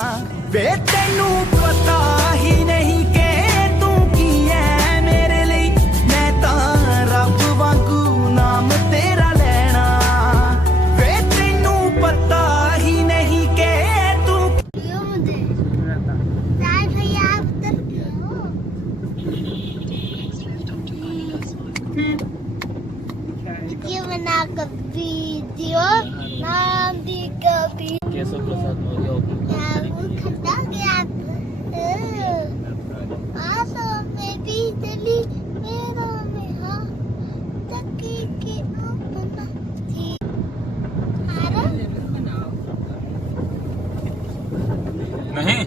वे तेनू पता ही नहीं के तू की है मेरे लिए, मैं तां रब वांगू नाम तेरा लेना। वे तेनू पता ही नहीं के तू बना वीडियो नाम दी कभी केशव प्रसाद मौर्य खत्ता गया आसो में भी चली मेरा में हाँ तकी के अपना थी नहीं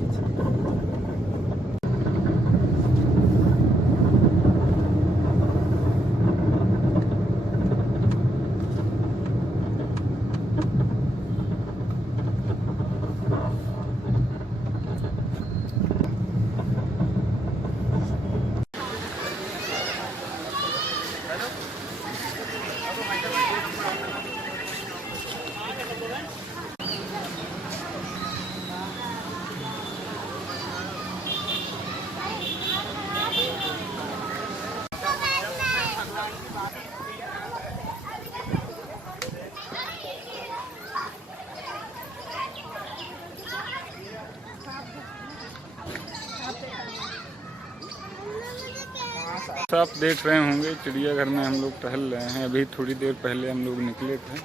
आप देख रहे होंगे चिड़ियाघर में हम लोग टहल रहे हैं। अभी थोड़ी देर पहले हम लोग निकले थे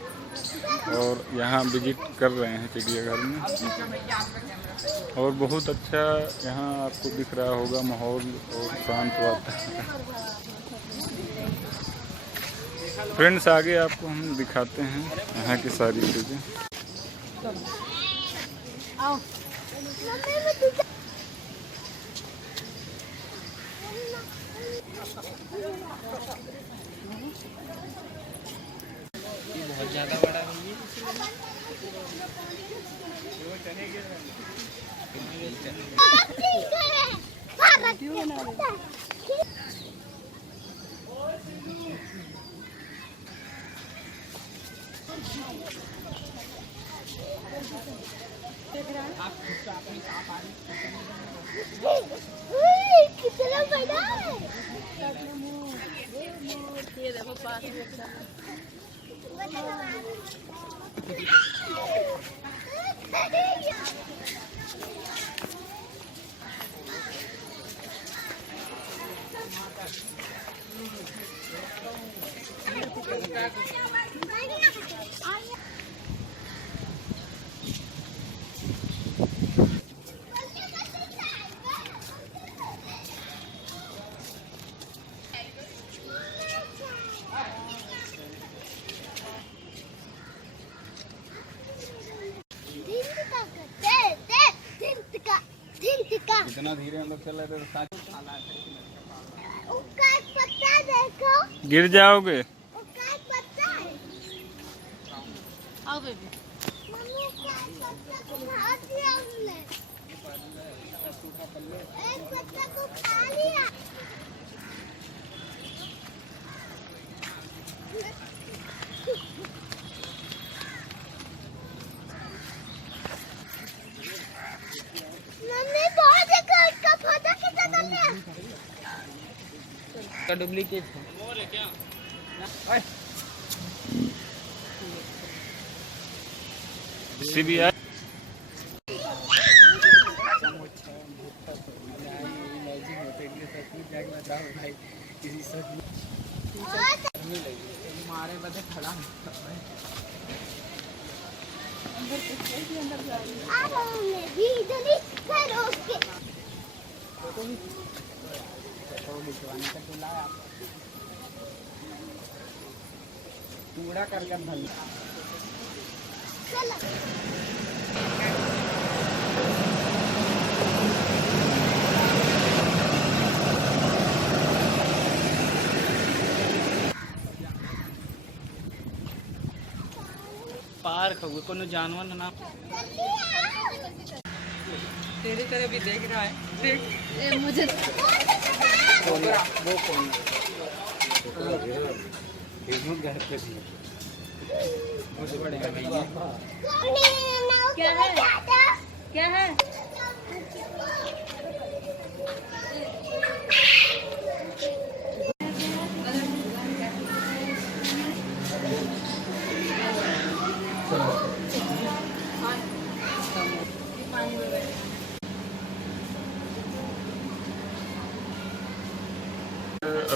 और यहाँ विजिट कर रहे हैं चिड़ियाघर में। और बहुत अच्छा यहाँ आपको दिख रहा होगा माहौल और शांत वातावरण। फ्रेंड्स आगे आपको हम दिखाते हैं यहाँ की सारी चीज़ें। बहुत ज़्यादा बड़ा है कितना बड़ा है ये देखो पास इतना धीरे हम लोग चल रहे थे। उसका एक पत्ता देखो, गिर जाओगे। उसका एक पत्ता है। आओ बेबी। मम्मी उसका एक पत्ता को खा दिया हमने। एक पत्ता को खा लिया। मम्मी बहुत देखो इसका फोटो कितना डाले का डुप्लीकेट है। CBI मारे बदे खड़ा भी जल्दी करो उसके कूड़ा कर भल चलो पार्क हो कोनो जानवर ना तेरी तरह भी देख रहा है। देख मुझे वो कौन क्या है? क्या है?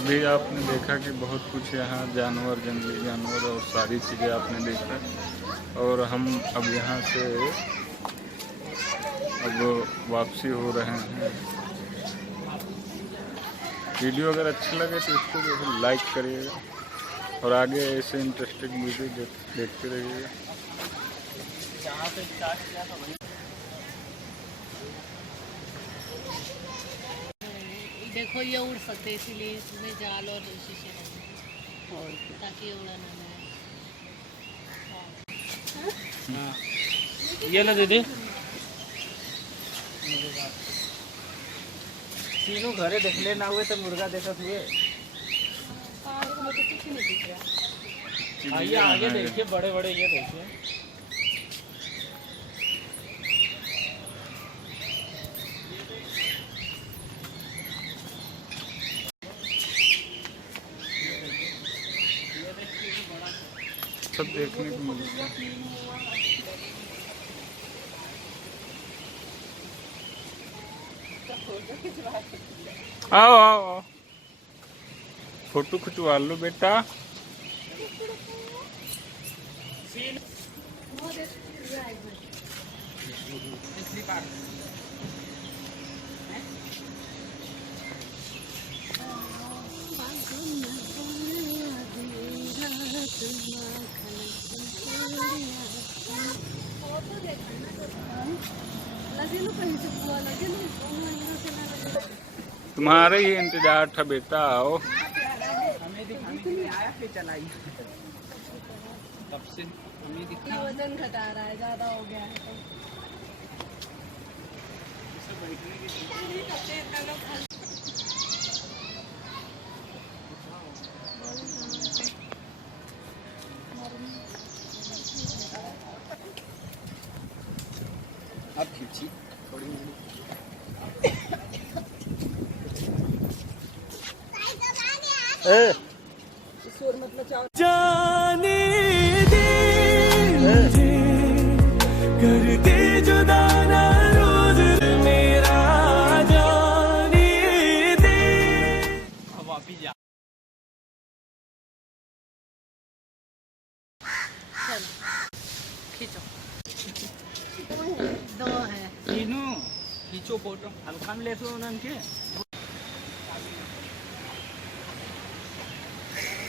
अभी आपने देखा कि बहुत कुछ यहाँ जानवर, जंगली जानवर और सारी चीज़ें आपने देखा, और हम अब यहाँ से अब वापसी हो रहे हैं। वीडियो अगर अच्छा लगे तो इसको भी लाइक करिएगा और आगे ऐसे इंटरेस्टिंग वीडियो देखते रहिएगा। देखो ये उड़ सकते, इसीलिए इसमें जाल और शीशे और ताकि उड़ा ना जाए। ये लो दीदी, तीनों घरे देखले ना हुए तो मुर्गा देखत हुए। आइए आगे देखिए, बड़े बड़े ये देखिए। सब देखने को मिलता है। आओ आओ आओ, फोटो खिंचवा लो बेटा। तुम्हारे ही इंतजार था बेटा, आओ। हमें दिखाने के लिए आया, फिर चलाई। तब से हमें दिखा। वजन घटा रहा है, ज्यादा हो गया है तो। अब खींची थोड़ी मोड़ी। जाने दे मुझे, कर दे जुदा ना रोज मेरा, जाने दे। अब वापिस जा। खींचो। दो है। तीनों खींचो फोटो, हल्का में ले सो उनके।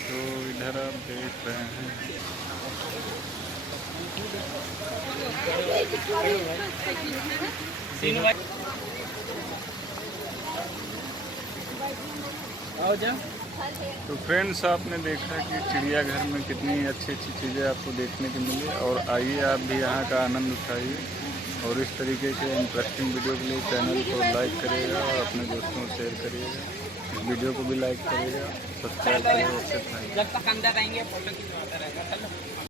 तो इधर आप देख रहे हैं तीनों भाई आओ जा। तो फ्रेंड्स, आपने देखा कि चिड़ियाघर में कितनी अच्छी अच्छी चीज़ें आपको देखने को मिली, और आइए आप भी यहाँ का आनंद उठाइए। और इस तरीके के इंटरेस्टिंग वीडियो के लिए चैनल को लाइक करिएगा और अपने दोस्तों को शेयर करिएगा। इस वीडियो को भी लाइक करिएगा, सब्सक्राइब करिएगा। जब तक अंदर आएंगे फोटो खिंचवाते रहेगा।